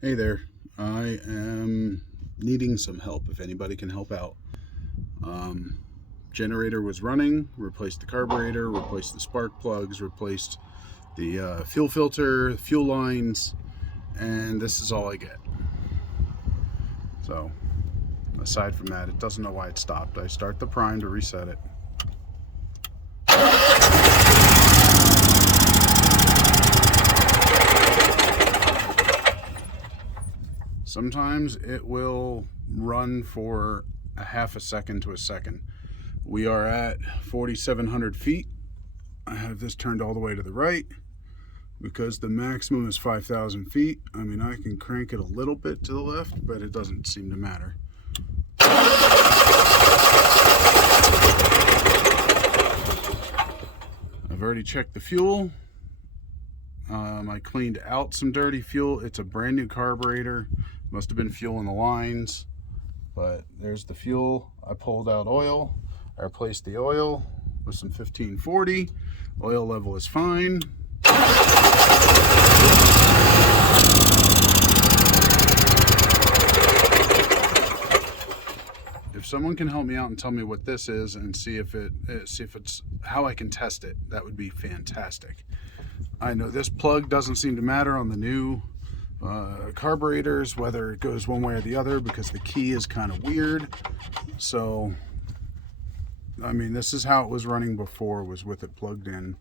Hey there, I am needing some help if anybody can help out. Um, Generator was running, replaced the carburetor, replaced the spark plugs, replaced the fuel filter, fuel lines, and this is all I get. So, aside from that, it doesn't know why it stopped. I start the prime to reset it. Sometimes it will run for a half a second to a second. We are at 4,700 feet. I have this turned all the way to the right because the maximum is 5,000 feet. I mean, I can crank it a little bit to the left, but it doesn't seem to matter. I've already checked the fuel. I cleaned out some dirty fuel. It's a brand new carburetor. Must have been fuel in the lines, but there's the fuel. I pulled out oil. I replaced the oil with some 1540. Oil level is fine. If someone can help me out and tell me what this is and see if it's how I can test it, that would be fantastic. I know this plug doesn't seem to matter on the new carburetors, whether it goes one way or the other, because the key is kind of weird. So, I mean, this is how it was running before, was with it plugged in.